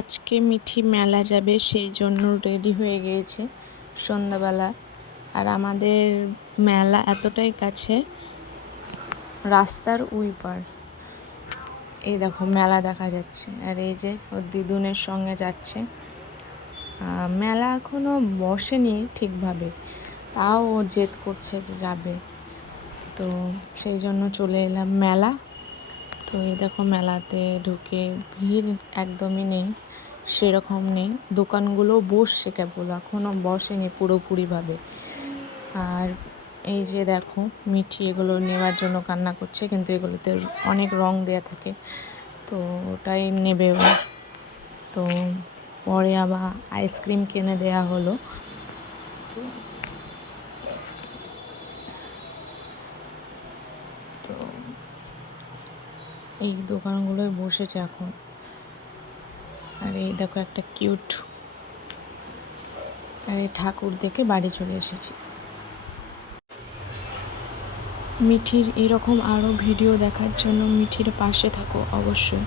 আজকে মিঠি মেলা যাবে, সেই জন্য রেডি হয়ে গিয়েছে সন্ধ্যাবেলা। আর আমাদের মেলা এতটাই কাছে, রাস্তার ওই পার। এই দেখো মেলা দেখা যাচ্ছে, আর এই যে ওর দিদুনের সঙ্গে যাচ্ছে। মেলা এখনো বসেনি ঠিকভাবে, তাও ও জেদ করছে যে যাবে, তো সেই জন্য চলে এলাম মেলা। তো এই দেখো মেলাতে ঢুকে ভিড় একদমই নেই, সেরকম নেই। দোকানগুলো বসছে, কেবল এখনও বসেনি পুরোপুরিভাবে। আর এই যে দেখো মিঠি এগুলো নেওয়ার জন্য কান্না করছে, কিন্তু এগুলোতে অনেক রং দেয়া থাকে, তো ওটাই নেবে ও। তো পরে আবার আইসক্রিম কিনে দেয়া হলো। তো তো এই দোকানগুলোয় বসেছে এখন। আর এই দেখো একটা কিউট আর এই ঠাকুর দেখে বাড়ি চলে এসেছি। মিঠির এরকম আরও ভিডিও দেখার জন্য মিঠির পাশে থাকো অবশ্যই।